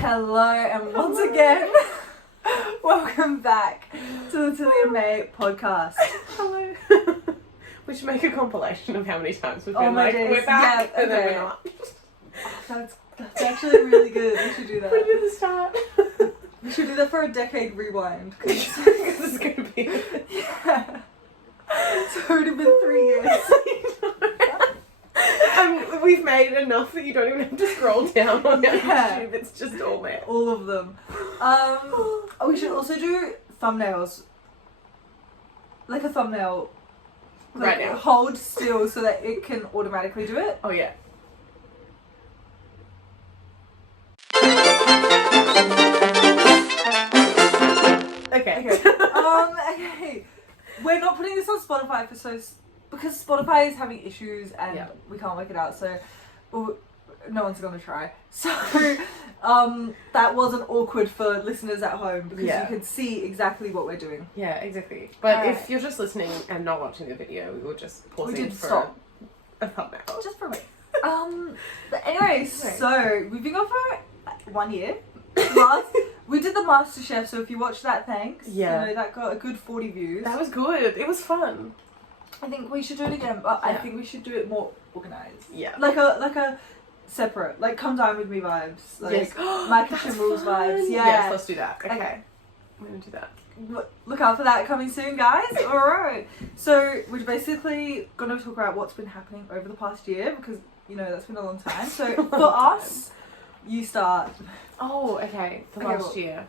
Hello, and once again, welcome back to the Tilly and May podcast. Hello. We should make a compilation of how many times we've Oh been my like, days. we're back, Yeah, and then okay. we're not. That's actually really good. We should do Put it that. at the start. We should do that for a decade rewind. Because it's going to be... Yeah. It's already been 3 years. We've made enough that you don't even have to scroll down on Yeah. YouTube. It's just all there. All of them. We should also do thumbnails. Like a thumbnail. Like, Right now. hold still so that it can automatically do it. Oh, yeah. Okay. Okay. We're not putting this on Spotify because Spotify is having issues and Yeah. we can't work it out. So no one's gonna try. So that wasn't awkward for listeners at home because Yeah. you could see exactly what we're doing. Yeah, exactly. But Alright. if you're just listening and not watching the video, we will just pause We it did for stop. a thumbnail. Just for a minute. But anyways, so we've been going for 1 year. We did the MasterChef, so if you watched that, thanks. Yeah. You know, that got a good 40 views. That was good. It was fun. I think we should do it again, but I Yeah. think we should do it more organized. Yeah. Like a separate, like come dine with me vibes. Like Yes. my kitchen That's rules fun. vibes. Yeah. Yes, let's do that. Okay. Okay. I'm gonna do that. Look out for that coming soon, guys. Alright. So we're basically gonna talk about what's been happening over the past year because you know that's been a long time. So for us, you start. Oh, okay. For Okay, last well- year.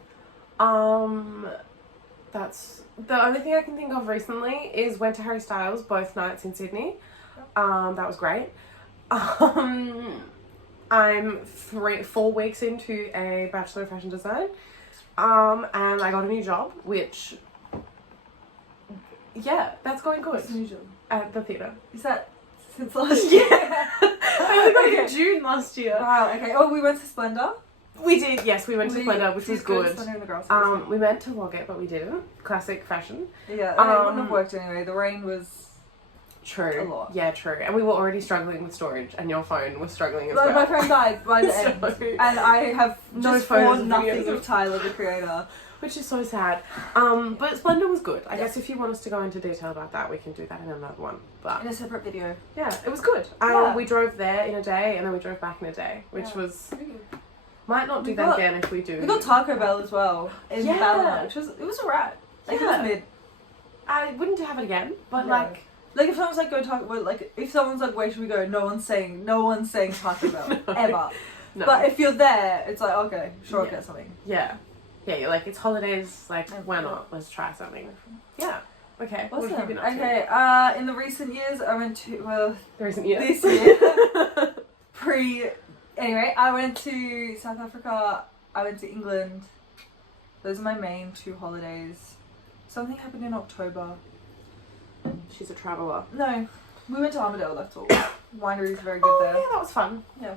That's the only thing I can think of recently is went to Harry Styles both nights in Sydney. That was great. I'm 4 weeks into a Bachelor of Fashion Design. And I got a new job, which yeah, that's going good. What's the new job? At the theatre. Is that since last year? I only got it in Okay. June last year. Wow. Okay. Oh, we went to Splendor. We did, yes, we went to Splendor, which was Please go to good. Splendor in the girls' We meant to log it, but we didn't. Classic fashion. yeah, and it wouldn't have um, worked anyway. The rain was True. a lot. Yeah, true. And we were already struggling with storage, and your phone was struggling as Like, well. my phone died by the end, So- and I have No just photos sworn and nothing videos of of- Tyler, the creator. Which is so sad. But Splendor was good. I Yeah. guess if you want us to go into detail about that, we can do that in another one. But In a separate video. yeah, it was good. Yeah. We drove there in a day, and then we drove back in a day, which Yeah. was... Might not do We that got- again if we do. We got Taco Bell as well in Yeah. Ballina, which was alright. Like it Yeah. was mid. I wouldn't have it again, but No. like... Like if someone's like go Taco Bell, like if someone's like where should we go? No one's saying Taco Bell No. ever. No. But if you're there, it's like okay, sure, I'll Yeah. get something. Yeah. Yeah, you're like, it's holidays, like, And- why not? Let's try something. Yeah. Okay. What have you Awesome. been up to? Okay. In the recent years, I went to The recent year. this year. Anyway, I went to South Africa. I went to England. Those are my main 2 holidays. Something happened in October. She's a traveller. No, we went to Armadale. That's all. Winery is very good Oh, there. yeah, that was fun. Why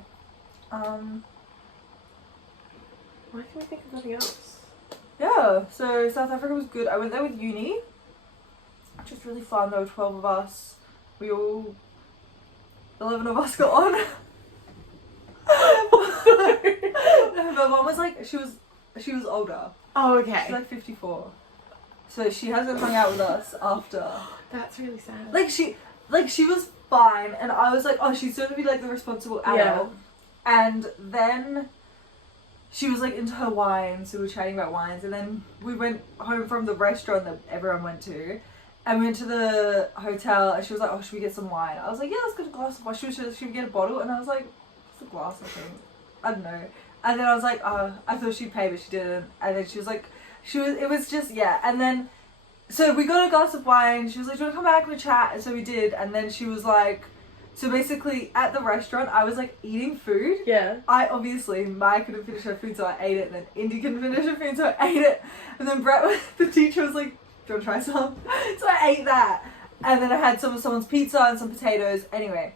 can't I think of nothing else? Yeah. So South Africa was good. I went there with uni, which was really fun. There were 12 of us. 11 of us got on. My mom was like, she was older. Oh, okay. She's like 54. So she hasn't hung out with us after. That's really sad. Like she was fine, and I was like, oh, she's going to be like the responsible adult. Yeah. And then she was like into her wines, so we were chatting about wines, and then we went home from the restaurant that everyone went to, and we went to the hotel, and she was like, oh, should we get some wine? I was like, yeah, let's get a glass of wine. Should we get a bottle? And I was like, it's a glass, I think. I don't know. And then I was like, oh, I thought she'd pay, but she didn't. And then she was like, it was just, yeah. And then, so we got a glass of wine. She was like, do you want to come back and chat? And so we did. And then she was like, so basically at the restaurant, I was like eating food. Yeah. Maya couldn't finish her food, so I ate it. And then Indy couldn't finish her food, so I ate it. And then Brett, the teacher, was like, do you want to try some? So I ate that. And then I had some of someone's pizza and some potatoes. Anyway,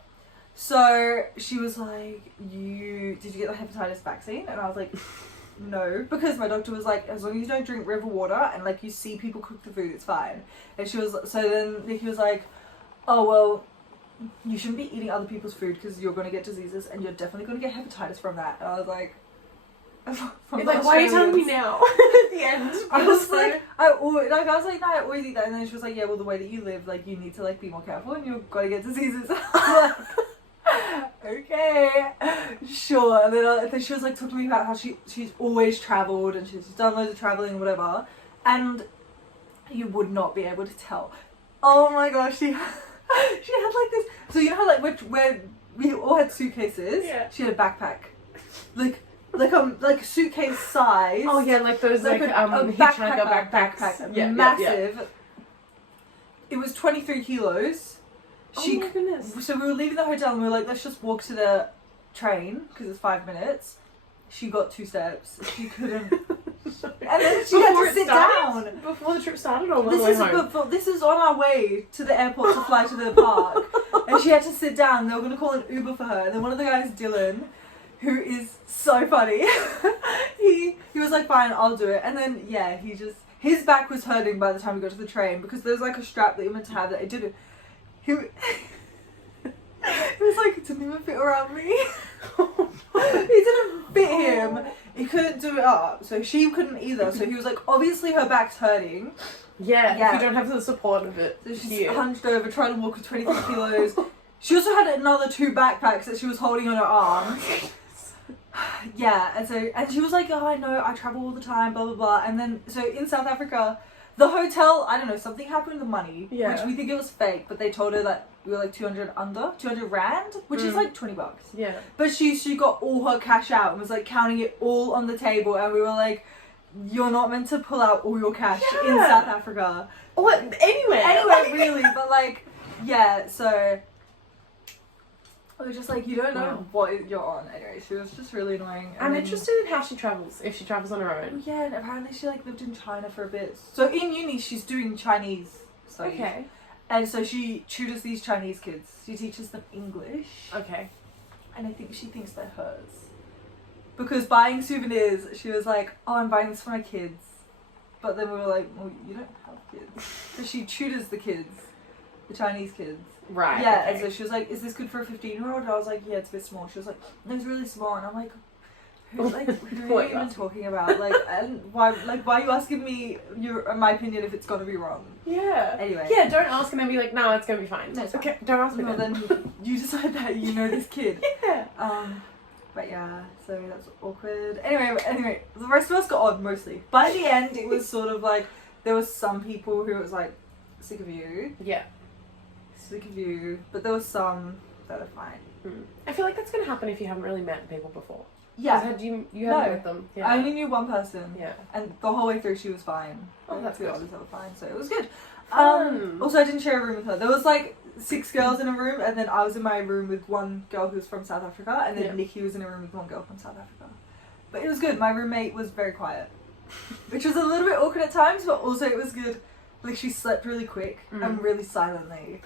so she was like, did you get the hepatitis vaccine? And I was like, no, because my doctor was like, as long as you don't drink river water and like you see people cook the food, it's fine. And she was, so then Nikki was like, oh, well, you shouldn't be eating other people's food because you're going to get diseases and you're definitely going to get hepatitis from that. And I was like, It's like, why are you telling me now? At the end. I was like, I was like, no, I always eat that. And then she was like, yeah, well, the way that you live, like, you need to, like, be more careful and you've got to get diseases. I'm like, okay, sure. And then she was, like, talking to me about how she's always travelled and she's done loads of travelling and whatever. And you would not be able to tell. Oh my gosh, she had like this. So you know how, like, where we all had suitcases? Yeah. She had a backpack. Like suitcase size. Oh yeah, like those like a hitchhiker backpacks. Yeah, massive. Yeah. It was 23 kilos. Oh my goodness. So we were leaving the hotel and we were like, let's just walk to the train because it's 5 minutes. She got 2 steps. She couldn't. And then she had to sit down. Before the trip started or on the way home? This is on our way to the airport to fly to the park. And she had to sit down. They were going to call an Uber for her. And then one of the guys, Dylan, who is so funny, he was like, fine, I'll do it. And then, yeah, his back was hurting by the time we got to the train because there's like a strap that you're meant to have that it didn't. He was like, it didn't even fit around me. It didn't fit him. He couldn't do it up, so she couldn't either. So he was like, obviously her back's hurting. Yeah. If you don't have the support of it. So she's hunched over, trying to walk with 23 kilos. She also had another 2 backpacks that she was holding on her arms. Yeah, and she was like, oh, I know, I travel all the time, blah, blah, blah. And then, so in South Africa, the hotel, I don't know, something happened with the money, which we think it was fake, but they told her that we were like 200 rand, which is like $20. Yeah. But she got all her cash out and was like counting it all on the table, and we were like, you're not meant to pull out all your cash in South Africa. Or anywhere. Anywhere, really, but like, yeah, so I was just like, you don't know what you're on. Anyway, she was just really annoying. And I'm interested in how she travels, if she travels on her own. Yeah, and apparently she like lived in China for a bit. So in uni, she's doing Chinese studies. Okay. And so she tutors these Chinese kids. She teaches them English. Okay. And I think she thinks they're hers. Because buying souvenirs, she was like, oh, I'm buying this for my kids. But then we were like, well, you don't have kids. So she tutors the kids, the Chinese kids. Right. Yeah, okay. and so she was like, is this good for a 15-year-old? And I was like, yeah, it's a bit small. She was like, no, it's really small. And I'm like, who are you even talking about? Like, and why are you asking me my opinion if it's gonna be wrong? Yeah. Anyway. Yeah, don't ask and then be like, no, it's gonna be fine. No, it's okay. fine. Don't ask me then you decide that you know this kid. Yeah. But yeah, so that's awkward. Anyway, the rest of us got on mostly. By the end, it was sort of like, there was some people who was like, sick of you. Yeah. Sick of you. But there was some that are fine. I feel like that's gonna happen if you haven't really met people before. Yeah. You haven't met them. Yeah. I only knew one person. Yeah. And the whole way through she was fine. Oh, that's the good. others were fine, so it was good. Fun. Also, I didn't share a room with her. There was like 6 girls in a room, and then I was in my room with one girl who was from South Africa, and then Nikki was in a room with one girl from South Africa. But it was good. My roommate was very quiet, which was a little bit awkward at times, but also it was good. Like, she slept really quick and really silently.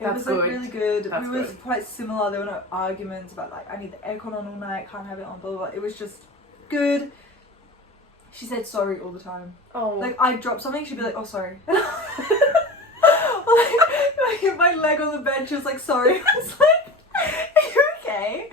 It was like really good. That's we were good. quite similar. There were no arguments about like, I need the aircon on all night, can't have it on, blah, blah, blah. It was just good. She said sorry all the time. Oh. Like, I'd drop something, she'd be like, oh, sorry. Or like, I hit my leg on the bed, she was like, sorry. I was like, are you okay?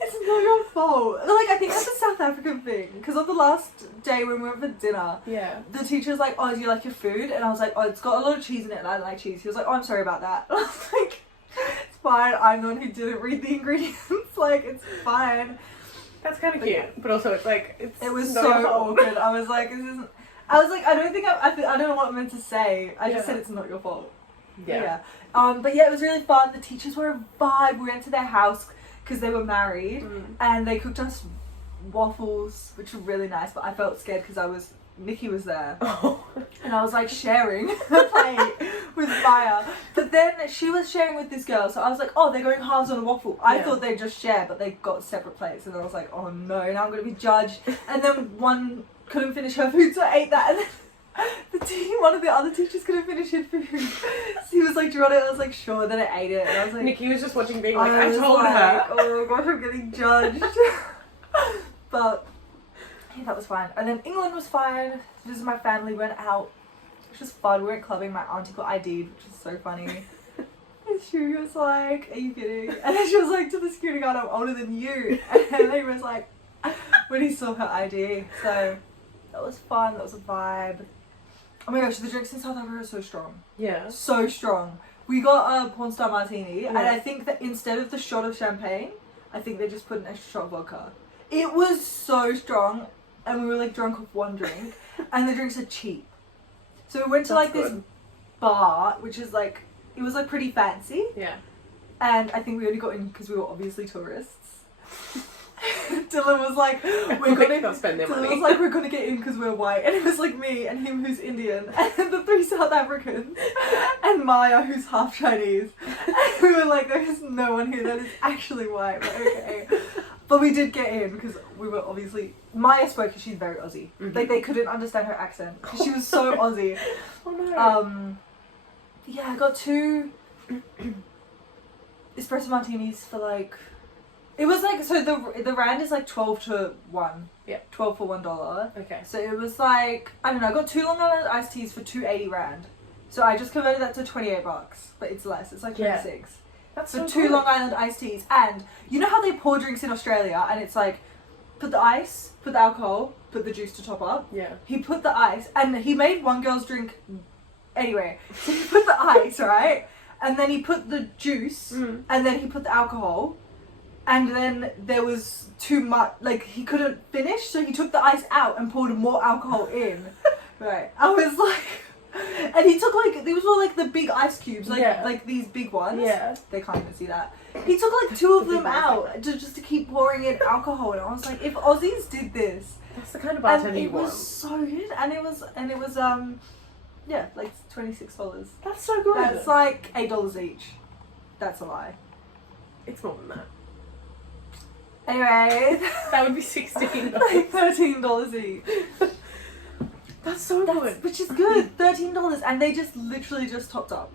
It's not your fault. Like, I think that's a South African thing. Because on the last day when we went for dinner, the teacher was like, oh, do you like your food? And I was like, oh, it's got a lot of cheese in it and I don't like cheese. He was like, oh, I'm sorry about that. And I was like, it's fine. I'm the one who didn't read the ingredients. Like, it's fine. That's kind of cute. But also, it's like, it was so awkward. I was like, I don't think I don't know what I'm meant to say. I just said it's not your fault. Yeah. But yeah, it was really fun. The teachers were a vibe. We went to their house because they were married, and they cooked us waffles, which were really nice. But I felt scared because Nikki was there, and I was like sharing a plate with Maya. But then she was sharing with this girl, so I was like, oh, they're going halves on a waffle. I thought they'd just share, but they got separate plates, and I was like, oh no, now I'm gonna be judged. And then one couldn't finish her food, so I ate that, and then one of the other teachers couldn't finish his food. So he was like, do you want it? I was like, sure. Then I ate it, and I was like, Nikki was just watching, being like, I told her. Oh gosh, I'm getting judged. But yeah, that was fine. And then England was fine. Visited my family, went out, which was fun. We went clubbing. My auntie got ID'd, which was so funny. And she was like, are you kidding? And then she was like to the security guard, I'm older than you. And then he was like, when he saw her ID. So that was fun. That was a vibe. Oh my gosh, the drinks in South Africa are so strong. Yeah. So strong. We got a porn star martini, and Yeah. I think that instead of the shot of champagne, I think they just put an extra shot of vodka. It was so strong, and we were like drunk off one drink, and the drinks are cheap. So we went to That's like this good. bar, which is like, it was like pretty fancy, Yeah. and I think we only got in because we were obviously tourists. Dylan was like, we're gonna not spend their Dylan money. was like, we're gonna get in because we're white, and it was like me and him who's Indian, and the 3 South Africans, and Maya who's half Chinese. And we were like, there's no one here that is actually white, but okay. But we did get in because we were obviously, Maya spoke, she's very Aussie. Mhm. Like they couldn't understand her accent because she was so Aussie. Oh no. Yeah, I got 2 espresso martinis for like, it was like, so the rand is like 12 to 1. Yeah. 12 for $1. Okay. So it was like, I don't know, I got 2 Long Island iced teas for 280 rand. So I just converted that to 28 bucks, but it's less. It's like Yeah. 26. That's For so 2 good. Long Island iced teas. And you know how they pour drinks in Australia and it's like, put the ice, put the alcohol, put the juice to top up. Yeah. He put the ice, and he made one girl's drink. Anyway, so he put the ice, right? And then he put the juice, Mm. and then he put the alcohol, and then there was too much, like he couldn't finish, so he took the ice out and poured more alcohol in. Right. I was like, and he took like, these were like the big ice cubes, like Yeah. like these big ones. Yeah. They can't even see that. He took like 2 of The them big ones like out just to keep pouring in alcohol, and I was like, if Aussies did this, That's the kind of and bartender you it was want. so good, and it was yeah, like $26. That's so good. That's like $8 each. That's a lie. It's more than that. Anyway, That would be $16. like $13 each. That's so good. Which is good. $13, and they just literally just topped up,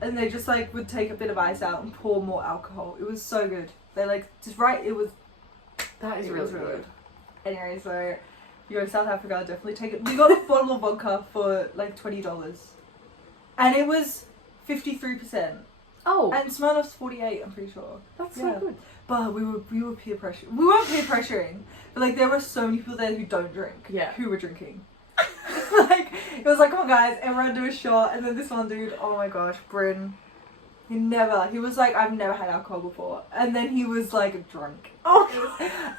and they just like would take a bit of ice out and pour more alcohol. It was so good. They like just right. It was That is it really was really good. good. Anyway, so if you go to South Africa, definitely take it. We got a bottle of vodka for like $20, and it was 53%. Oh, And Smirnoff's 48. I'm pretty sure. that's yeah. so good. But we were peer pressure. We weren't peer pressuring, but like there were so many people there who don't drink. Yeah. Who were drinking. Like it was like, come on guys, everyone do a shot, and then this one dude, oh my gosh, Bryn. He was like, I've never had alcohol before, and then he was like drunk. Oh,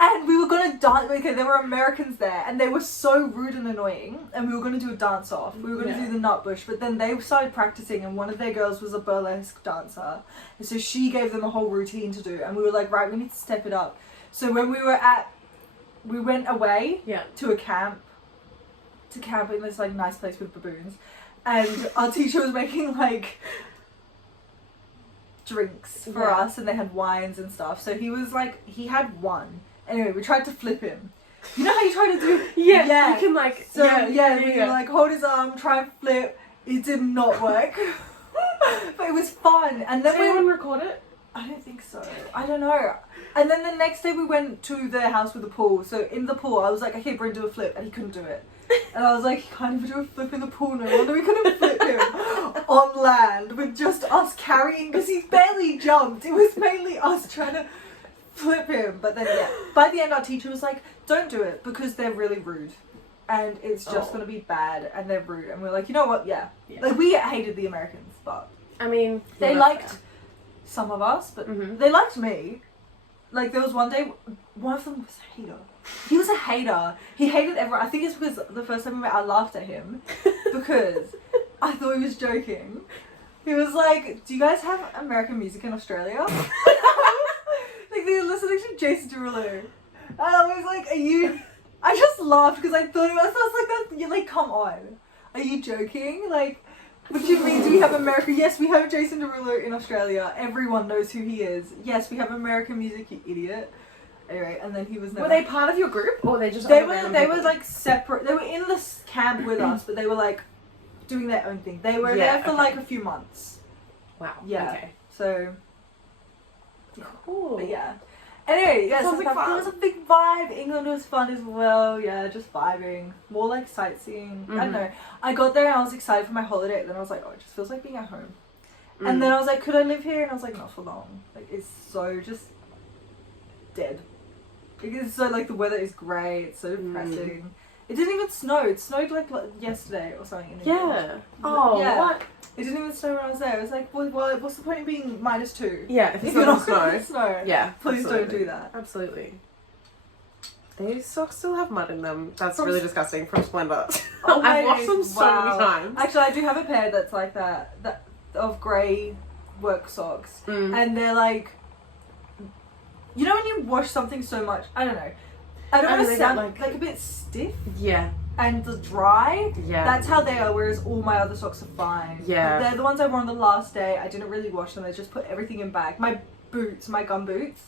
And we were gonna dance. Okay, there were Americans there, and they were so rude and annoying. And we were gonna do a dance off. We were gonna Yeah. do the nut bush, but then they started practicing, and one of their girls was a burlesque dancer, and so she gave them a whole routine to do. And we were like, right, we need to step it up. So when we went away yeah. to a camp, in this like nice place with baboons, and our teacher was making like drinks for Yeah. us, and they had wines and stuff. So he was like, he had one. Anyway, we tried to flip him. You know how you try to do? Yeah. You can like. So yeah. we can like hold his arm, try and flip. It did not work, but it was fun. And then Did anyone record it? I don't think so. I don't know. And then the next day we went to their house with a pool. So in the pool, I was like, okay, Bryn, do a flip, and he couldn't do it. And I was like, he can't even do a flip in the pool. No wonder we couldn't flip him on land with just us carrying, because he barely jumped. It was mainly us trying to flip him. But then yeah, by the end our teacher was like, don't do it because they're really rude. And it's just Oh. going to be bad, and they're rude. And we're like, you know what? Yeah. Yeah. Like, we hated the Americans, but I mean, they liked some of us, but Mhm. they liked me. Like, there was one day, one of them was a hater. He was a hater. He hated everyone. I think it's because the first time we met, I laughed at him because I thought he was joking. He was like, do you guys have American music in Australia? Like, they were listening to Jason Derulo. And I was like, are you... I just laughed because I thought it was... I was like, that. You're like, come on. Are you joking? Like... What do you mean, do we have America? Yes, we have Jason Derulo in Australia. Everyone knows who he is. Yes, we have American music, you idiot. Anyway, and then he was never... Were they part of your group, or they just? They other were random they people? were like separate. They were in this camp with us, but they were like doing their own thing. They were Yeah, there for okay. like a few months. Wow. Yeah. Okay. So, Cool. but yeah. Anyway, yeah, Sounds so like it fun. was a big vibe. England was fun as well. Yeah, just vibing. More like sightseeing. I don't Mhm. know. I got there and I was excited for my holiday. Then I was like, oh, it just feels like being at home. Mm. And then I was like, could I live here? And I was like, not for long. Like, it's so just dead. Because so like the weather is grey. It's so depressing. It didn't even snow. It snowed like yesterday or something. In England. Yeah. Oh, Yeah. what? It didn't even snow when I was there. It was like, well, what's the point in being -2? Yeah, if If it's you're not not snow. going to snow. Yeah, Please don't absolutely. do that. Absolutely. These socks still have mud in them. That's From really S- disgusting. From Splendor. Oh I've my washed them days, so wow. many times. Actually, I do have a pair that's like that of grey work socks, and they're like, you know when you wash something so much, I don't know. I don't Oh, want they to get, sound like- like a bit stiff Yeah. and dry. Yeah. That's how they are, whereas all my other socks are fine. Yeah. They're the ones I wore on the last day. I didn't really wash them. I just put everything in bag. My boots, my gum boots,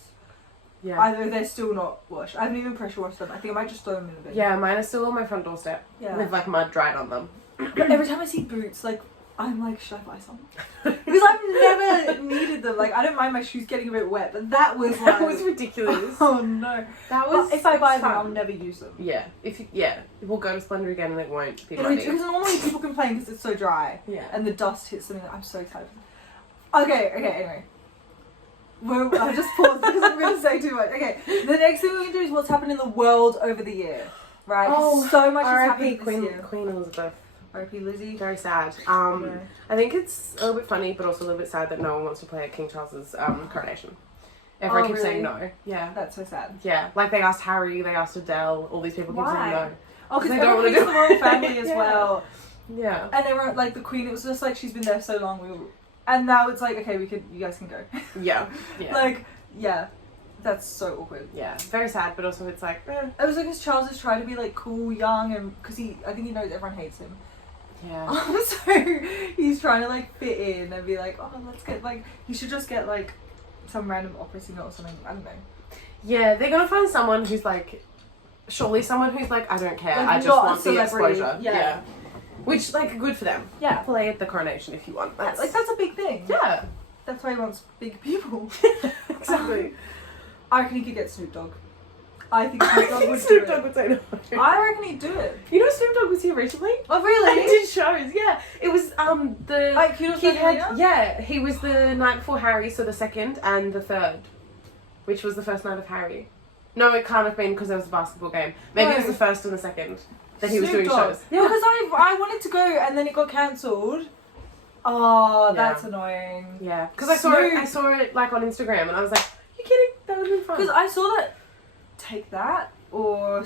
Yeah. either they're still not washed. I haven't even pressure washed them. I think I might just throw them in the bin. Yeah, mine are still on my front doorstep. Yeah. With like mud dried on them. But every time I see boots, like, I'm like, should I buy some? Because I've never needed them. Like, I don't mind my shoes getting a bit wet, but that was like... That was ridiculous. Oh no. That was. But if I buy them, fun. I'll never use them. Yeah. We'll go to Splendor again and it won't be Because muddy. normally people complain because it's so dry. Yeah. And the dust hits something. I'm so excited. Okay, anyway. I'll just pause because I'm going to say too much. Okay, the next thing we're going to do is what's happened in the world over the year. Right? Oh, so much has R.I.P. happened this Queen, year. Queen Elizabeth. R.I.P. Lizzie. Very sad. Yeah. I think it's a little bit funny, but also a little bit sad that no one wants to play at King Charles's coronation. Everyone Oh, keeps saying really? no. Yeah. That's so sad. Yeah. Like they asked Harry, they asked Adele, all these people keep saying Why? no. Oh, because They don't everyone wanna hates do the royal it. family as Yeah. well. Yeah. And everyone, like the Queen, it was just like she's been there so long. And now it's like, okay, you guys can go. Yeah. Yeah. Like, yeah, that's so awkward. yeah. Very sad, but also it's like, It was like because Charles is trying to be like cool, young, and because I think he knows everyone hates him. yeah. So he's trying to like fit in and be like, oh, let's get like, he should just get like some random opera singer or something. I don't know. Yeah, they're gonna find someone who's like, surely someone who's like, I don't care, Like, I just not a want the celebrity. exposure. Yeah. Which, like, good for them. Yeah. Play at the coronation if you want. That's, Like that's a big thing. yeah. That's why he wants big people. Exactly. I reckon he could get Snoop Dogg. I think Snoop Dogg would Snoop do Dogg it. would say no. I reckon he'd do it. You know Snoop Dogg was here recently? Oh He really? did shows, yeah. It was the Like, Kudos he had Nigeria? yeah, he was the night before Harry, so the second and the third, which was the first night of Harry. No, it can't have been because there was a basketball game. Maybe it was No. the first and the second that he was Snoop doing Dogg. shows. Yeah. Because I wanted to go and then it got cancelled. Oh, Yeah. that's annoying. Yeah, because I saw Snoop. it like on Instagram, and I was like, "You kidding? That would have been fun." Because I saw that Take That or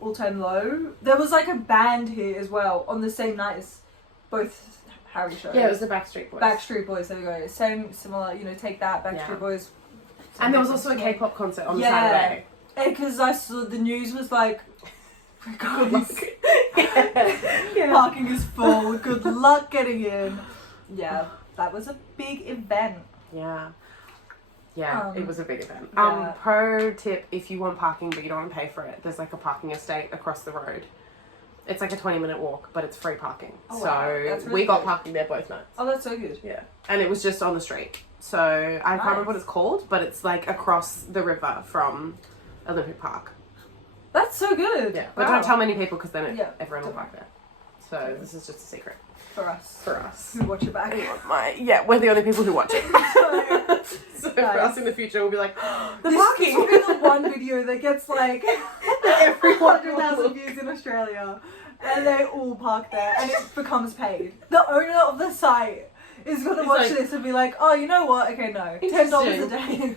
All Time Low. There was like a band here as well on the same night as both Harry shows. yeah, it was the Backstreet Boys. Backstreet Boys. There we go. Same, similar. You know, Take That, Backstreet Yeah. Boys. And there was also a K-pop concert on Yeah. Saturday. Because I saw the news was like, Good luck. guys, Yeah. parking is full. Good luck getting in. Yeah, that was a big event. Yeah. Yeah, it Um, was a big event. yeah. Pro tip, if you want parking but you don't want to pay for it, there's like a parking estate across the road. It's like a 20-minute walk, but it's free parking. Oh, so wow. That's really we got good. parking there both nights. Oh, that's so good. Yeah. And it was just on the street. So I can't remember what Nice. it's called, but it's like across the river from Olympic Park. That's so good. Yeah. But Wow. don't tell many people because then Yeah, everyone will don't. park there. So this is just a secret For us. for us. Who watch it back. Yeah, we're the only people who watch it. So for Nice. us in the future, we'll be like, the This parking. will be the one video that gets like Everyone 100,000 views in Australia, and they all park there, and it becomes paid. The owner of the site is gonna It's watch like- this and be like, "Oh, you know what? Okay, no, $10 a day."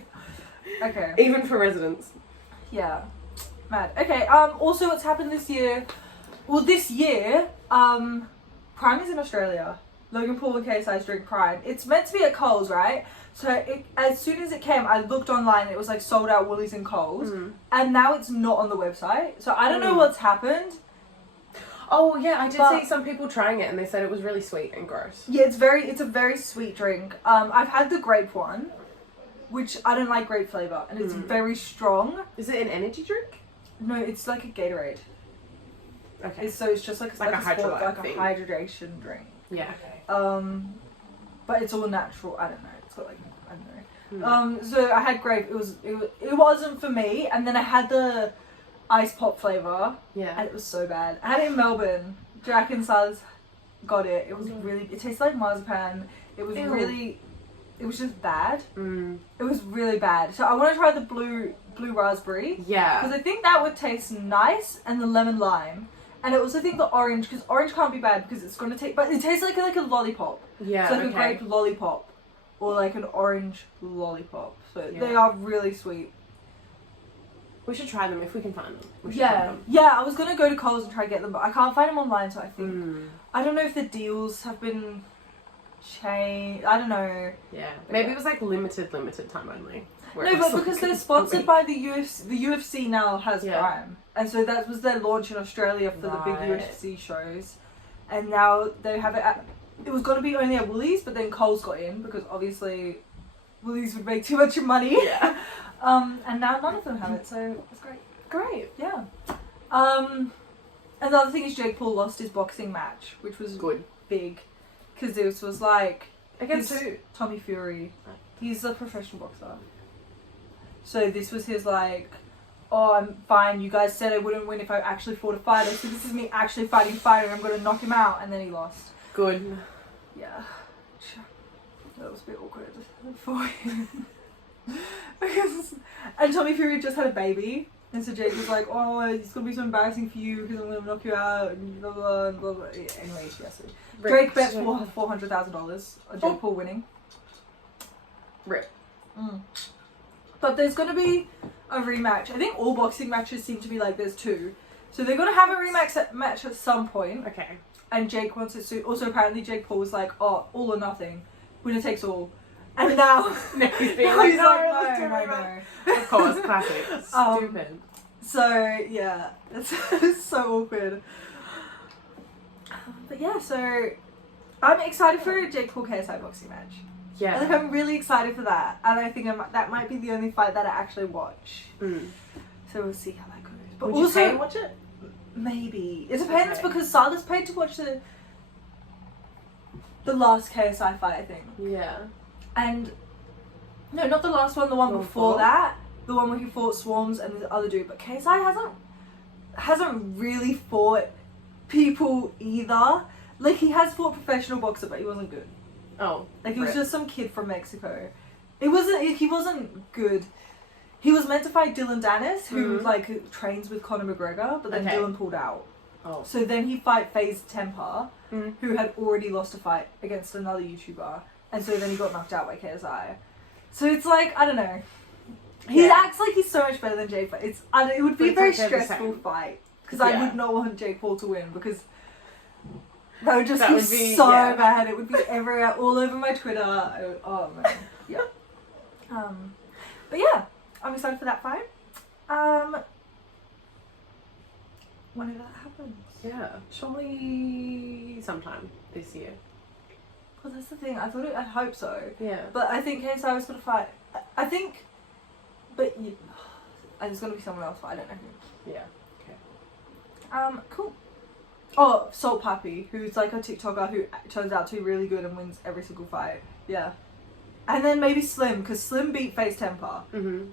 Okay, Even for residents. yeah, mad. Okay, also what's happened this year? Well, this year, Prime is in Australia. Logan Paul and KSI's drink Prime. It's meant to be at Coles, right? So as soon as it came, I looked online. It was like sold out Woolies and Coles, and now it's not on the website. So I don't know what's happened. Oh yeah, I did But- see some people trying it and they said it was really sweet and gross. Yeah, it's a very sweet drink. I've had the grape one, which I don't like grape flavor, and it's very strong. Is it an energy drink? No, it's like a Gatorade. Okay. It's just like Like a sport, hydrolyte like a thing. hydration drink. Yeah. But it's all natural. I don't know. It's got like I don't know. So I had grape. It wasn't for me, and then I had the ice pop flavor, Yeah. and it was so bad. I had it in Melbourne. Jack and Suz got it. It was really. It tasted like marzipan. It was Ew. really. It was just bad. Mm. It was really bad. So I want to try the blue raspberry. Yeah. Because I think that would taste nice, and the lemon lime. And I also think the orange, because orange can't be bad because it's going to take, but it tastes like a lollipop. Yeah. So like okay. a grape lollipop. Or like an orange lollipop. So Yeah. they are really sweet. We should try them if we can find them. We should Yeah. try them. Yeah, I was going to go to Coles and try to get them, but I can't find them online, so I think. Mm. I don't know if the deals have been changed. I don't know. Yeah. Maybe it was like limited time only. Where it No, was but because like they're a sponsored week. by the UFC. The UFC now has Yeah. Prime. And so that was their launch in Australia for the big Right. UFC shows. And now they have it at... It was going to be only at Woolies, but then Coles got in because obviously Woolies would make too much money. Yeah. And now none of them have it, so it's great. Great. Yeah. And the other thing is Jake Paul lost his boxing match, which was Good. big. Because this was like... Against his- who? Tommy Fury. He's a professional boxer. So this was his like, oh, I'm fine. You guys said I wouldn't win if I actually fought a fighter. So this is me actually fighting. I'm going to knock him out. And then he lost. Good. Yeah. That was a bit awkward for him. Because, and Tommy Fury just had a baby. And so Jake was like, oh, it's going to be so embarrassing for you because I'm going to knock you out. And blah, blah, and blah, blah. Anyway, yes. Drake bet $400,000 on Jake Paul winning. Rip. Mm. But there's going to be a rematch. I think all boxing matches seem to be like there's two. So they're going to have a rematch match at some point. Okay. And Jake wants it to... Also, apparently Jake Paul was like, oh, all or nothing. Winner takes all. And now... No, he's being now like, he's no, like, let's do no. it. Of course, classic. Um, Stupid. So, yeah. It's so awkward. But yeah, so... I'm excited for a Jake Paul KSI boxing match. Yeah. Like, I'm really excited for that. And I think that might be the only fight that I actually watch. Mm. So we'll see how that goes. But Would you also, pay and watch it? maybe. It depends Okay. because Silas paid to watch the last KSI fight, I think. Yeah. And, no, not the last one, the one before that. The one where he fought Swarms and the other dude. But KSI hasn't really fought people either. Like, he has fought professional boxer, but he wasn't good. Oh. Like, he was rip. just some kid from Mexico. He wasn't good. He was meant to fight Dylan Dennis, who like trains with Conor McGregor, but then Okay. Dylan pulled out. Oh. So then he fight FaZe Temper, Mm. who had already lost a fight against another YouTuber, and so then he got knocked out by KSI. So it's like, I don't know. He Yeah. acts like he's so much better than Jake, but it would be a But very it's like they're the stressful same. fight because I Yeah. would not want Jake Paul to win because that would just That be, would be- so yeah. bad. It would be everywhere, all over my Twitter. Oh man, yeah. But yeah, I'm excited for that fight. Whenever that happens. Yeah. Surely sometime this year. Well, that's the thing. I hope so. Yeah. But I think KSI was gonna fight. I think, but there's gonna be someone else, but I don't know who. Yeah. Cool. Oh, Salt Pappy, who's like a TikToker who turns out to be really good and wins every single fight. Yeah. And then maybe Slim, because Slim beat FaZe Temper. Mm-hmm.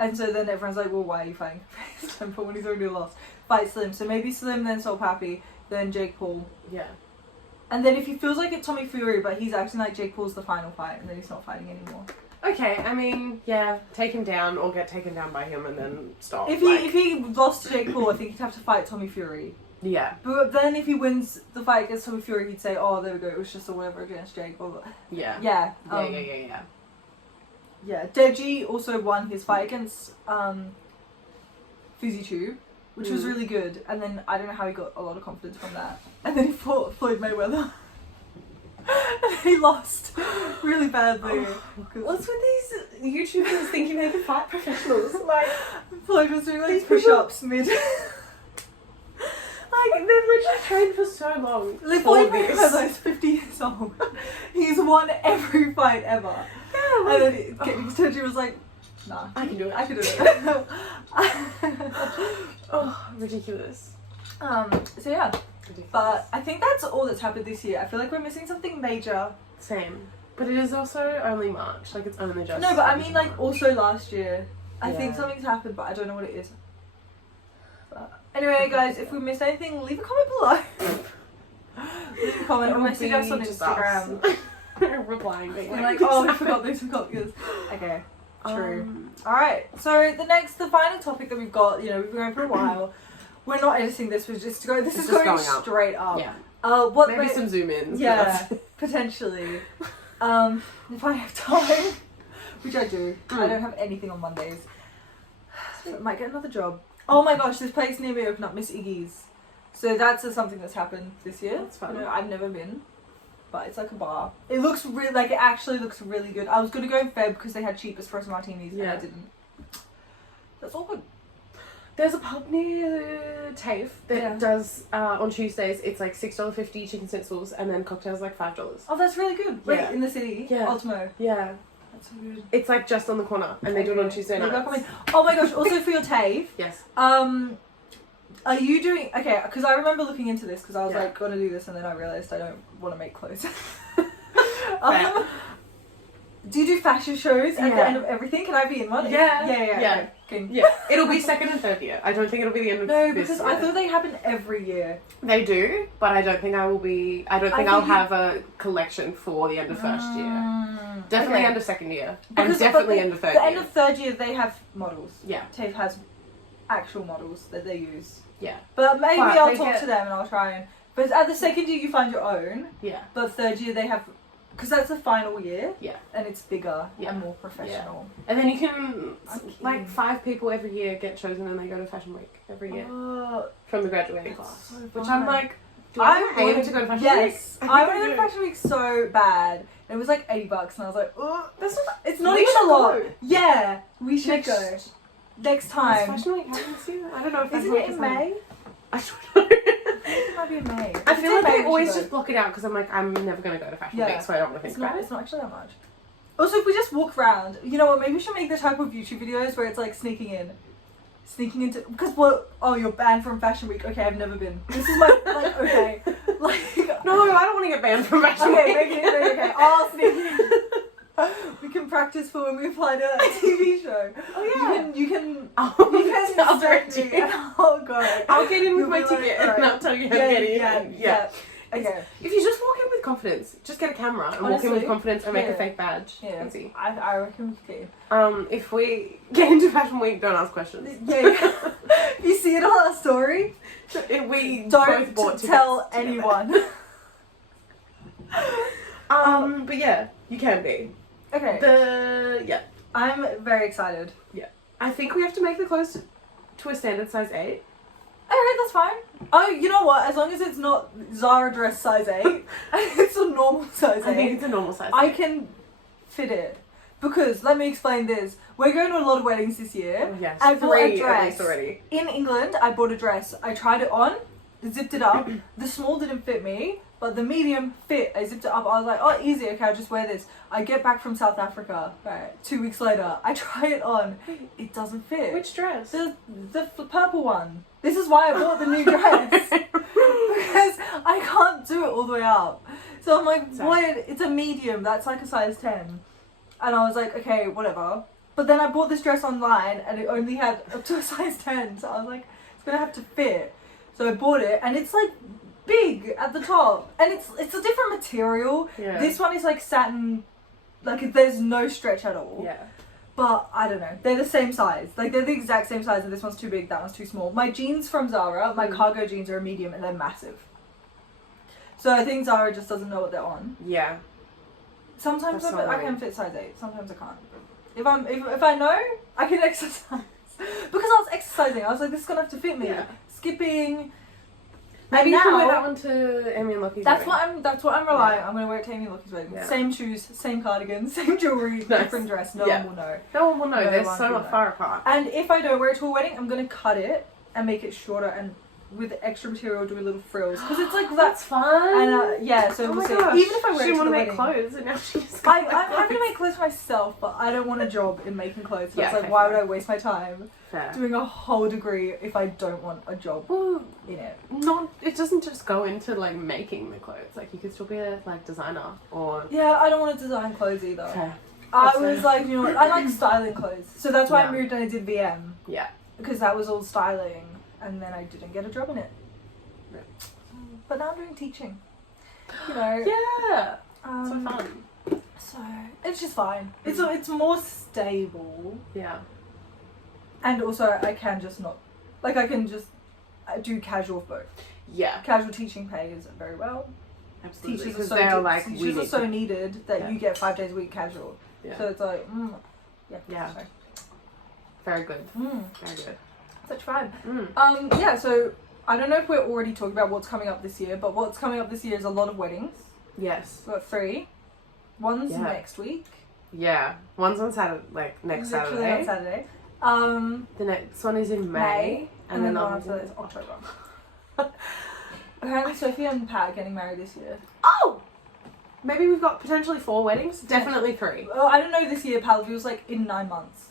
And so then everyone's like, well, why are you fighting FaZe Temper when he's already lost? Fight Slim. So maybe Slim, then Salt Pappy, then Jake Paul. Yeah. And then if he feels like it's Tommy Fury, but he's acting like Jake Paul's the final fight, and then he's not fighting anymore. Okay, I mean, yeah, take him down or get taken down by him and then stop. If like, he lost to Jake Paul, I think he'd have to fight Tommy Fury. yeah, But then if he wins the fight against Tommy Fury, he'd say, oh, there we go, it was just a whatever against Jake. Blah, blah. yeah, Yeah. yeah. Yeah. Deji also won his fight against FuziTube, which was really good. And then I don't know how he got a lot of confidence from that. And then he fought Floyd Mayweather. And he lost really badly. What's with these YouTubers thinking they can fight professionals? Like, Floyd was doing like These people- push-ups mid. like they've literally trained for so long. Like, for Floyd this. Mayweather is 50 years old. He's won every fight ever. Yeah, And like, then Deji was like, nah, I can do it. I can do it. Oh, ridiculous. So yeah. But I think that's all that's happened this year. I feel like we're missing something major. Same. But it is also only March. Like, it's only just... No, but I mean like also last year. I think Yeah. something's happened, but I don't know what it is. But anyway, guys, if we missed anything, leave a comment below. Leave a comment or It would message us be on just Instagram. us. replying being You're like, oh, we forgot this, we forgot this. Okay, true. Alright, so the final topic that we've got, you know, we've been going for a while. We're not editing this, we're just going, this It's is just going going up. straight up. Yeah. What Maybe some zoom ins. Yeah, potentially. If I have time, which I do. I don't have anything on Mondays. So I might get another job. Oh my gosh, this place near me opened up, Miss Iggy's. So that's something that's happened this year. That's fun. You know, I've never been. But it's like a bar. It looks really, like, it actually looks really good. I was going to go in Feb because they had cheap espresso martinis and I didn't. That's all good. There's a pub near TAFE that does, on Tuesdays, it's like $6.50 chicken stencils and then cocktails like $5. Oh, that's really good. Wait, Yeah. in the city? Yeah. Ultimo. Yeah. That's so good. It's like just on the corner and they do it on Tuesday Maybe I'll nights. come in. Oh my gosh, also for your TAFE, Yes. are you doing, okay, because I remember looking into this because I was Yeah. like, gonna do this and then I realised I don't want to make clothes. Fair. Do you do fashion shows at the Yeah. end of everything? Can I be in one? Yeah. Yeah. Yeah. Okay. Yeah. It'll be second and third year. I don't think it'll be the end of No, this because year. I thought they happen every year. They do, but I don't think I will be. I don't think I I'll think you- have a collection for the end of first year. Definitely Okay. end of second year, Because- and definitely but end of third The year. end of third year, they have models. Yeah. TAFE has actual models that they use. Yeah. But maybe But I'll they talk get- to them and I'll try and. But at the second year, you find your own. Yeah. But third year, they have. Because that's the final year. Yeah. And it's bigger Yeah. and more professional. And then you can, Okay. like, 5 people every year get chosen and they go to Fashion Week every year Oh, from the graduating that's class. so Which fun. I'm like, do I I aim wanted to go to Fashion yes, Week? I wanted to go to Fashion Week so bad. And it was like $80 and I was like, oh, That's not, it's not We even a should lot. go. Yeah, we should Next- go. Next Is time. Fashion Week happening this year? I don't know if Fashion Isn't Week it is in happening. May? I don't know. It might be in May. I If feel it's in like May, I we always should go. just block it out because I'm like, I'm never going to go to Fashion Yeah. Week, so I don't want to think It's not, about it's it. not actually that much. Also, if we just walk around, you know what, maybe we should make the type of YouTube videos where it's like sneaking into, because what, oh, you're banned from Fashion Week, okay, I've never been. This is my, like, okay, like, No, I don't want to get banned from Fashion okay, Week. okay, I'll sneak in. We can practice for when we apply to that TV show. Oh yeah. You can I'll direct direct me you. and I'll go. I'll get in with You'll my be like, ticket alright. and I'll tell you how to get in. Yeah, and- yeah. Okay. If you just walk in with confidence, just get a camera and walk in Honestly, with confidence and make yeah. a fake badge. Yeah. Easy. I reckon we could. If we get into Fashion Week, don't ask questions. Yeah. You see it on our story? If we Don't both bought tell tickets together. anyone. But yeah, you can be. Okay. Yeah. I'm very excited. I think we have to make the clothes to a standard size 8. Alright, that's fine. Oh, you know what? As long as it's not Zara dress size 8, it's a normal size 8. I think it's a normal size. I can fit it. Because, let me explain this. We're going to a lot of weddings this year. Yes. I bought a 3 at dress. least already. In England, I bought a dress. I tried it on, zipped it up. The small didn't fit me, but the medium fit. I zipped it up. I was like, oh, easy. Okay, I'll just wear this. I get back from South Africa. Right. 2 weeks later, I try it on. It doesn't fit. Which dress? The purple one. This is why I bought the new dress. Because I can't do it all the way up. So I'm like, Sad. what? It's a medium. That's like a size 10. And I was like, okay, whatever. But then I bought this dress online and it only had up to a size 10. So I was like, it's going to have to fit. So I bought it and it's like big at the top. And it's a different material. Yeah. This one is like satin. Like there's no stretch at all. Yeah. But I don't know. They're the same size. Like they're the exact same size and this one's too big, that one's too small. My jeans from Zara, my cargo jeans are a medium and they're massive. So I think Zara just doesn't know what they're on. Yeah. Sometimes That's I not can right. fit size 8, sometimes I can't. If I know, I can exercise. Because I was exercising, I was like, this is gonna have to fit me. Yeah. Skipping. Maybe And you can wear now- that one to Amy and Lockie's That's wedding. what I'm relying. I'm gonna wear it to Amy and Lockie's wedding. Yeah. Same shoes, same cardigan, same jewelry, Nice. different dress. No Yeah. one will know. No one will know. No They're one so will know. far apart. And if I don't wear it to a wedding, I'm gonna cut it and make it shorter and with extra material do a little frills because it's like that. That's fun. And yeah, so oh we'll my see. gosh. Even if I wear she it to want the to make wedding, clothes, and now she's. I'm happy to make clothes myself, but I don't want a job in making clothes. So Yeah, it's like, okay, why fair. would I waste my time Fair. doing a whole degree if I don't want a job Well, in it? not. It doesn't just go into like making the clothes. Like you could still be a like designer or. Yeah, I don't want to design clothes either. Okay. I That's was fair. like, you know, I like styling clothes, so that's why Yeah. I moved and I did VM Yeah. because that was all styling, and then I didn't get a job in it. Yeah. But now I'm doing teaching. You know. Yeah. So fun. So it's just fine. It's more stable, Yeah. and also I can just not, like I can just do casual both. Yeah. Casual teaching pays very well. Absolutely. Teachers Because are they're so like, teachers are so needed that Yeah. you get 5 days a week casual. Yeah. So it's like, Yeah. sorry. Very good. Very good. Such fun. Mm. Yeah. So I don't know if we're already talking about what's coming up this year, but what's coming up this year is a lot of weddings. Yes. We've got 3. One's Yeah. next week. Yeah. One's on Saturday, like next Literally Saturday. on Saturday. The next one is in May. And then the one after after that is October. Apparently Sophie and Pat are getting married this year. Oh! Maybe we've got potentially 4 weddings. Definitely 3. Oh, I don't know this year, Pat. It was like in 9 months.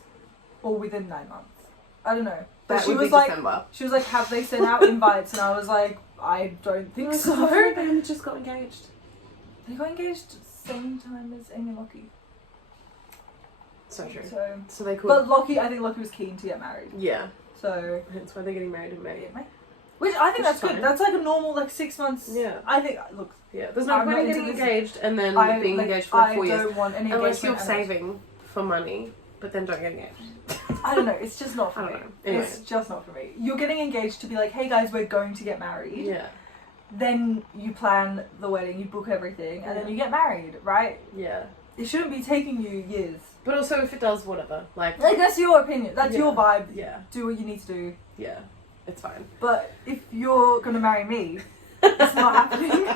Or within 9 months. I don't know. But That she would was be like, December. she was like, have they sent out invites? And I was like, I don't think so. They just got engaged. They got engaged same time as Amy and Lockie. So true. So, So they could. but I think Lockie was keen to get married. Yeah. So, That's why they're getting married in May. which I think Which that's is good. fine. That's like a normal, like 6 months. Yeah. I think, look, Yeah. There's no I'm point not in into getting this. engaged and then I being like, engaged for like I 4 years. don't want any Unless you're engagement and- saving for money, but then don't get engaged. I don't know. It's just not for I me. don't know. Anyway. It's just not for me. You're getting engaged to be like, hey guys, we're going to get married. Yeah. Then you plan the wedding, you book everything, and then Yeah. you get married, right? Yeah. It shouldn't be taking you years. But also if it does, whatever. Like, Like that's your opinion. That's Yeah. your vibe. yeah. Do what you need to do. Yeah. It's fine. But if you're gonna marry me, it's not happening.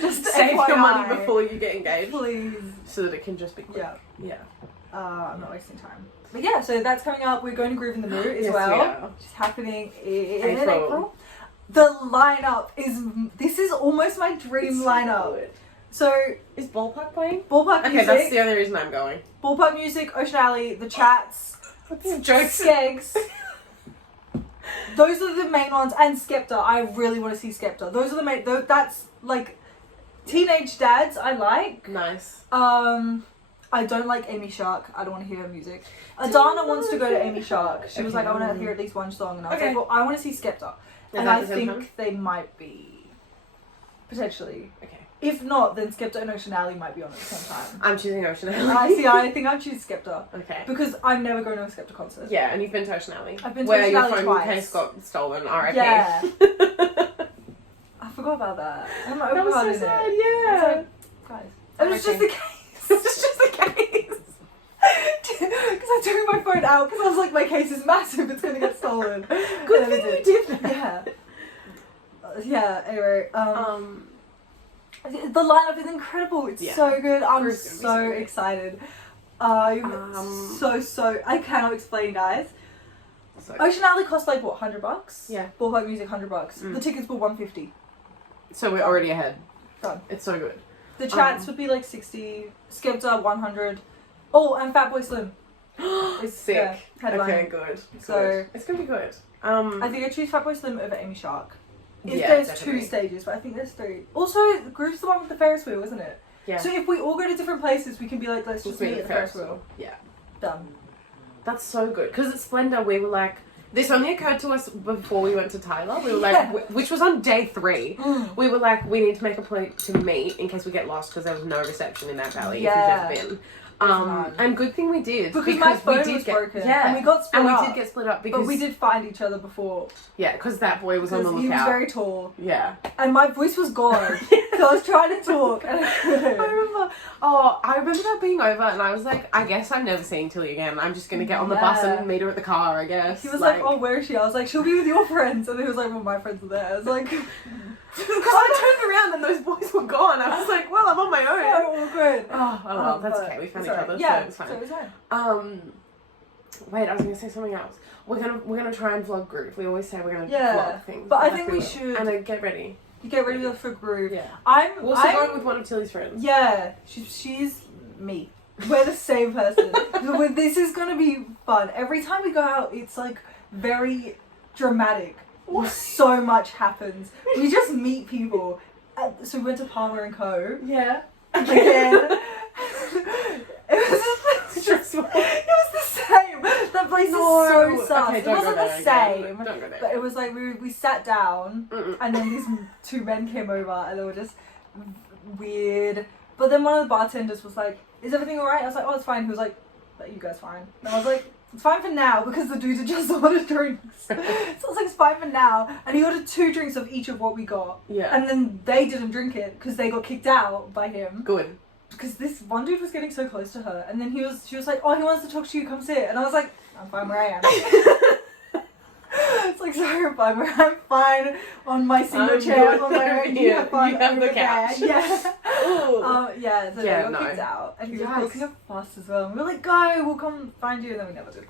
Just Save your FYI. money before you get engaged. Please. So that it can just be quick. Yeah. Yeah. I'm not wasting time. But yeah, so that's coming up. We're going to Groove in the Mood as Yes, well. we are. Which is happening in April. April. The lineup is. This is almost my dream lineup. So Is Ballpark playing? Ballpark Okay, Music, that's the only reason I'm going. Ballpark Music, Ocean Alley, The Chats, Jokes. Skeggs. Those are the main ones, and Skepta. I really want to see Skepta. Those are the main. That's like teenage dads. I like. Nice. I don't like Amy Shark. I don't want to hear her music. Adana wants to go to Amy Shark. She was like, I want to hear at least one song, and I was Okay. like, well, I want to see Skepta, Is and that I the same think time? they might be potentially. Okay. If not, then Skepta and Ocean Alley might be on at the same time. I'm choosing Ocean I Alley. see. I think I'd choose Skepta Okay. because I'm never going to a Skepta concert. Yeah, and you've been to Ocean Alley. I've been to where Ocean your Alley phone twice. case got stolen. R.I.P. Yeah. I forgot about that. I'm not That was so overwhelmed in sad. it. Yeah. Guys, it was just Okay. the case. It's just the case. Because I took my phone out because I was like, my case is massive, it's gonna get stolen. Good And then thing it you did that. Yeah. Yeah. Anyway, the lineup is incredible. It's Yeah. so good. I'm Group's gonna be so so good. excited. I'm so I cannot explain, guys. So, Ocean Alley cost like what, $100? Yeah. Ballpark Music $100. Mm. The tickets were $150. so we're already ahead. Done. It's so good. The chats would be like $60. Skepta $100. Oh, and Fatboy Slim. It's Sick. yeah, headline. Okay, good. So- Good. It's gonna be good. I think I choose Fatboy Slim over Amy Shark. If Yeah, there's definitely. 2 stages, but I think there's 3. Also, the Groove's the one with the Ferris wheel, isn't it? Yeah. So if we all go to different places, we can be like, let's just meet at the Ferris wheel. Yeah. Done. That's so good. Because at Splendor, we were like, this only occurred to us before we went to Tyler. We were like, Yeah. which was on day 3. Mm. We were like, we need to make a point to meet in case we get lost because there was no reception in that valley Yeah. if you've never been. none. And good thing we did. Because my we phone did was get, broken. Yeah. And we got split And we up. did get split up because... But we did find each other before. Yeah, because that boy was on the Because he was lookout. very tall. Yeah. And my voice was gone. So I was trying to talk and I couldn't. I remember that being over and I was like, I guess I'm never seeing Tilly again. I'm just going to get on the bus Yeah. and meet her at the car, I guess. He was like, oh, where is she? I was like, she'll be with your friends. And he was like, well, my friends are there. I was like, Because I turned around and those boys were gone. I was like, well, I'm on my own. so awkward. Oh well, that's But okay. We found it's each alright. other, Yeah, so it's fine. so it was fine. Wait, I was gonna say something else. We're gonna try and vlog Groove. We always say we're gonna Yeah, vlog things. but I Like think we will. should- And get ready. You get ready for Groove. Yeah. I'm We're also going with one of Tilly's friends. Yeah, she's me. We're the same person. This is gonna be fun. Every time we go out, it's like very dramatic. So much happens. We just meet people. So we went to Palmer and Co. Yeah. Again. It was Stressful. It was the same. That place is so sus. Okay, It don't wasn't go the there same. again. Don't go there. But it was like we sat down Mm-mm. and then these 2 men came over and they were just weird. But then one of the bartenders was like, "Is everything alright?" I was like, "Oh, it's fine." He was like, "Are you guys fine?" And I was like, "It's fine for now," because the dudes had just ordered drinks. So I was like, "It's fine for now." And he ordered 2 drinks of each of what we got. Yeah. And then they didn't drink it because they got kicked out by him. Good. Because this one dude was getting so close to her. And then she was like, "Oh, he wants to talk to you, come sit." And I was like, "I'm fine where I am." It's like, "Sorry, I'm fine where I'm fine on my single chair on my own. You have fun You have the over couch." there." Yeah. Ooh. Yeah, so Yeah, they got no. kicked out. And he was Yikes. causing a fuss as well. And we were like, "Go, we'll come find you." And then we never did.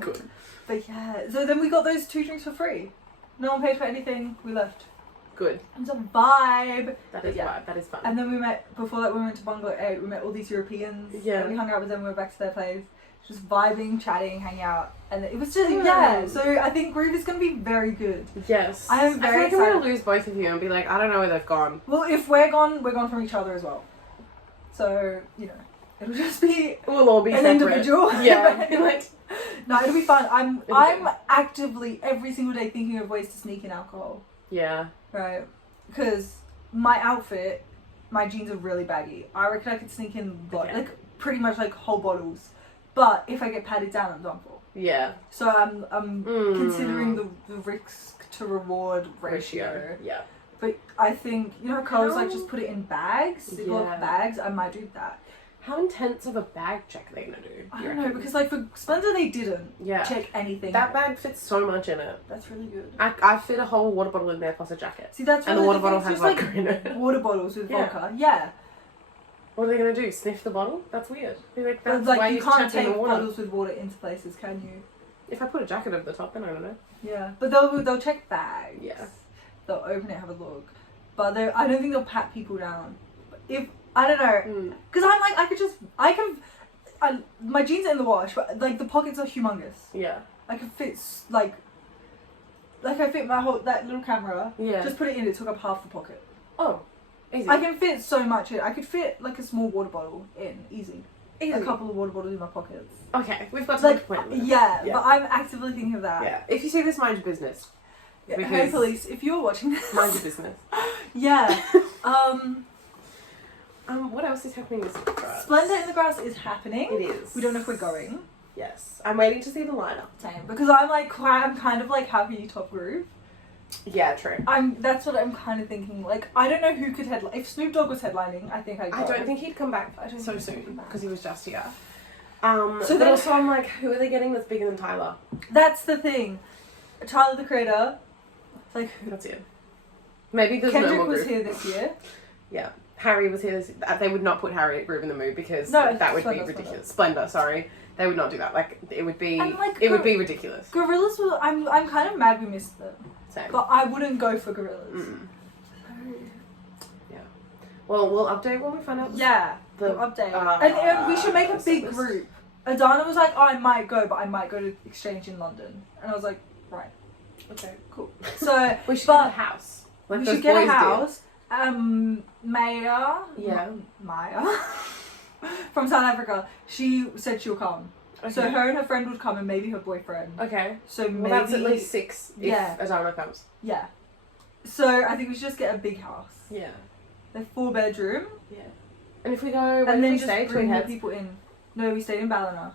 Good. But yeah, so then we got those 2 drinks for free. No one paid for anything. We left. Good. It was a vibe. That is Yeah. vibe. That is fun. And then we met, before that we went to Bungalow 8, we met all these Europeans. Yeah. And we hung out with them, we went back to their place. Just vibing, chatting, hanging out. And it was just, Yeah. yeah. So I think Groove is going to be very good. Yes. I am very feel like I'm excited. going to lose both of you and be like, I don't know where they've gone. Well, if we're gone from each other as well. So, you know, it'll just be We'll all be an separate. individual. Yeah. like, No, it'll be fun. I'm It'll be good. actively every single day thinking of ways to sneak in alcohol. yeah. Right. Because my outfit, my jeans are really baggy. I reckon I could sneak in Okay. like pretty much like whole bottles. But if I get patted down, I'm done for. Yeah. So I'm Mm. considering the risk to reward ratio. Yeah. But I think, you know, Coles like How- just put it in bags. They got Yeah. bags. I might do that. How intense of a bag check are they going to do? I you don't know, reckon? because like for Splendor they didn't Yeah. check anything. That bag fits so much in it. That's really good. I fit a whole water bottle in there plus a jacket. See, that's And the really water bottle thing, has it's just, vodka in it. Water bottles with Yeah. vodka. Yeah. What are they going to do? Sniff the bottle? That's weird. Be like, But that's why like you can't chuck in take the water. bottles with water into places, can you? If I put a jacket over the top, then I don't know. Yeah. But they'll check bags. Yeah. They'll open it, have a look. But I don't think they'll pat people down. If I don't know, Mm. because I'm like my jeans are in the wash, but like the pockets are humongous. Yeah. I could fit like I fit my whole that little camera. Yeah. Just put it in. It took up half the pocket. Oh. Easy. I can fit so much in. I could fit like a small water bottle in easy. Easy. A couple of water bottles in my pockets. Okay, we've got to Like make a point of this. yeah, Yeah. but I'm actively thinking of that. Yeah. If you see this, mind your business. Yeah, Because- hey police, if you're watching this, Mind your business. yeah. What else is happening this week for us? Splendor in the Grass is happening. It is. We don't know if we're going. Yes. I'm waiting to see the lineup. Same, because I'm kind of like happy top Groove. Yeah, true. That's what I'm kind of thinking. Like I don't know who could headline. If Snoop Dogg was headlining, I think I'd go. I don't think he'd come back I don't so think he'd soon come back. because he was just here. So but then- also I'm like, who are they getting that's bigger than Tyler? That's the thing. Tyler the Creator. It's like That's it. Maybe there's Kendrick no more was Groove. here this year. Yeah. Harry was here. They would not put Harry at Groove in the Mood because No, that would be Splendor, ridiculous. Splendor, sorry. They would not do that. Like it would be. And, like, it would be ridiculous. Gorillas were. I'm kind of mad we missed them, Same. but I wouldn't go for Gorillas. Mm. Well, we'll update when we find out. Yeah, The we'll update. And we should make a big service. group. Adana was like, "Oh, I might go, but I might go to exchange in London," and I was like, "Right, okay, cool." So We should but get a house. Like we those should get boys a did. house. Maya. Yeah. Maya. From South Africa. She said she'll come. Okay. So her and her friend would come, and maybe her boyfriend. Okay. So maybe Well, that's at least 6 if Yeah. Adana comes. Yeah. So I think we should just get a big house. Yeah. They're 4-bedroom, Yeah. And if we go, where and do then we just stay? bring Twin the Heads? people in. No, we stayed in Ballina.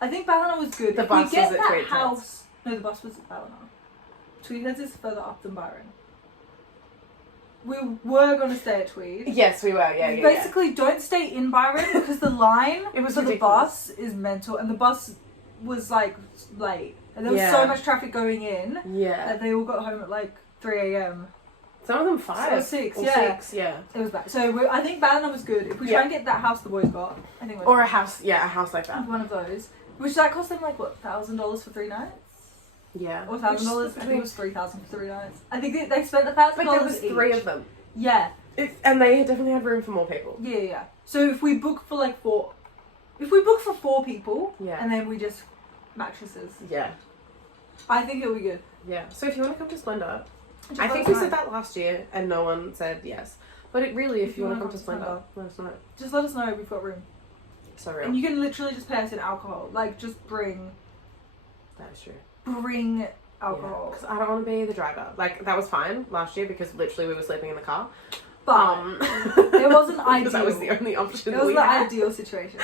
I think Ballina was good. The if bus we was get at that Twin Heads. house, no, the bus was at Ballina. Tweed Heads is further up than Byron. We were gonna stay at Tweed. Yes, we were. Yeah, yeah, Basically, don't stay in Byron because the line It was for the ridiculous. bus is mental, and the bus was like late, and there was Yeah. so much traffic going in Yeah. that they all got home at like 3 a.m. Some of them 5. Or 6, Or yeah. 6, yeah. It was bad. So I think Ballina was good. If we try Yeah. and get that house the boys got, I think we're Or a house, yeah, a house like that. one of those. Which that cost them like what, $1,000 for 3 nights? Yeah. Or $1,000? I think it Between- was 3,000 for 3 nights. I think they spent $1,000 But there was each. 3 of them. Yeah. And they definitely had room for more people. Yeah, yeah. So if we book for like 4, if we book for 4 people, Yeah. and then we just mattresses, Yeah. I think it'll be good. Yeah. So if you want to come to Splendor, Just I let think us we know. said that last year and no one said yes. But it really, if you want to come to Splendor. Splendor, let us know. Just let us know. We've got room, So real. and you can literally just pay us in alcohol. Like just bring That is true. alcohol. Because I don't want to be the driver. Like, that was fine last year because literally we were sleeping in the car. But it wasn't ideal. Because that was the only option It was we the had. ideal situation.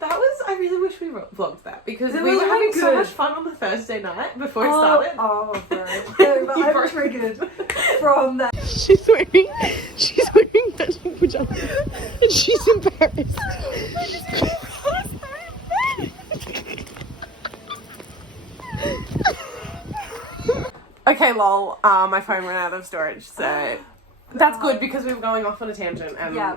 That was, I really wish we vlogged that because It we was were having really so good. much fun on the Thursday night before it started. Oh, bro. No, but You I'm broke- triggered from that. She's wearing matching pajamas and she's embarrassed. Okay, lol. My phone ran out of storage, so that's good because we were going off on a tangent and Yeah.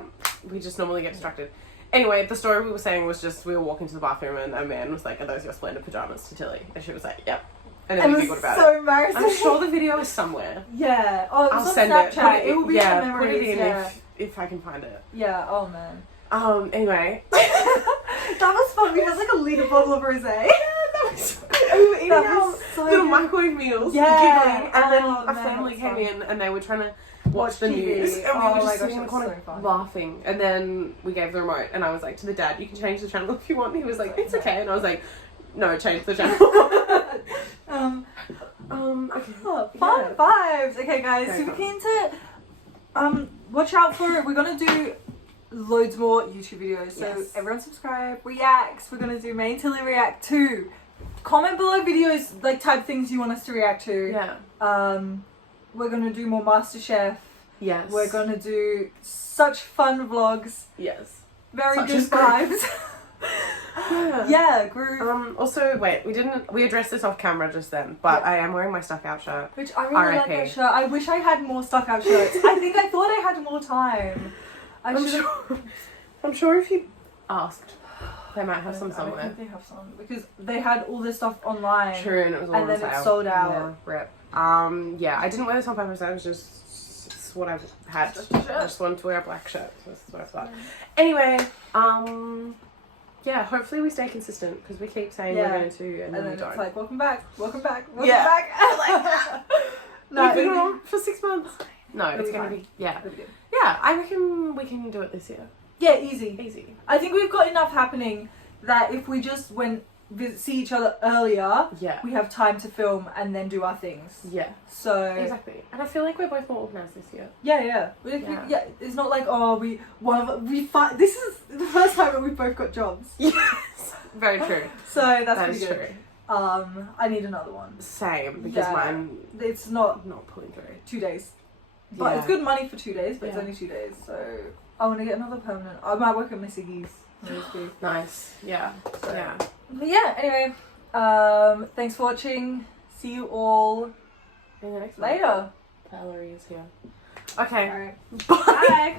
we just normally get distracted. Anyway, the story we were saying was just we were walking to the bathroom and a man was like, "Are those your splendid pajamas?" to Tilly, and she was like, "Yep." And then It we was giggled about so it. embarrassing. I'm sure the video is somewhere. Yeah. Oh, it was I'll on send Snapchat. it. It will be yeah, in the memories. put it in Yeah. if I can find it. Yeah. Oh man. Anyway. That was fun. We had like a liter bottle of rosé. We were eating That our was so little good. microwave meals, Yeah. giggling, and then Oh, a man, family that came was in and they were trying to watch the TV. news, and we Oh were my just gosh, sitting in that the was corner so fun. laughing. And then we gave the remote, and I was like to the dad, "You can change the channel if you want." And he was like, "It's okay," and I was like, "No, change the channel." Okay. Oh, fun vibes. Okay, guys, Very super fun. keen to watch out for it. We're gonna do loads more YouTube videos. So Yes. everyone subscribe, reacts. We're gonna do Main Tilly react to. Comment below videos like type things you want us to react to. Yeah. We're gonna do more MasterChef. Yes. We're gonna do such fun vlogs. Yes. Very Such good as vibes. Yeah. Yeah, groove. Also, wait, we addressed this off camera just then, but Yeah. I am wearing my stuck out shirt. Which I really like RIP. that shirt. I wish I had more stuck out shirts. I think I thought I had more time. I'm sure if you asked, they might have some I somewhere. think they have some because they had all this stuff online. True, and it was all And on then sale. it sold out. Yeah. Rip. Yeah, I didn't wear this on purpose. I was just, it's what I've had. Just a shirt. I just wanted to wear a black shirt. So this is what I've got. Anyway, yeah, hopefully we stay consistent because we keep saying Yeah. we're going to, and And then then we don't. it's like, welcome back, welcome back, welcome Yeah. back. No, We've been it'll on for 6 months. No, It'll it's be going to fine. be, yeah. be good. Yeah, I reckon we can do it this year. Yeah, easy. Easy. I think we've got enough happening that if we just went see each other earlier, Yeah. we have time to film and then do our things. Yeah. So Exactly. And I feel like we're both more organised this year. yeah. Yeah. It's not like we fight. This is the first time that we've both got jobs. Yes. Very true. So that's That pretty is good. true. I need another one. Same, because Yeah. mine It's not not pulling through. 2 days. But it's Yeah. good money for 2 days, but it's Yeah. only 2 days, so I want to get another permanent. I might work at Missy Geese. Nice. Yeah. So- Yeah. But yeah, anyway, thanks for watching. See you all In the next one. later. Valerie is here. Okay. Alright. Bye. Bye.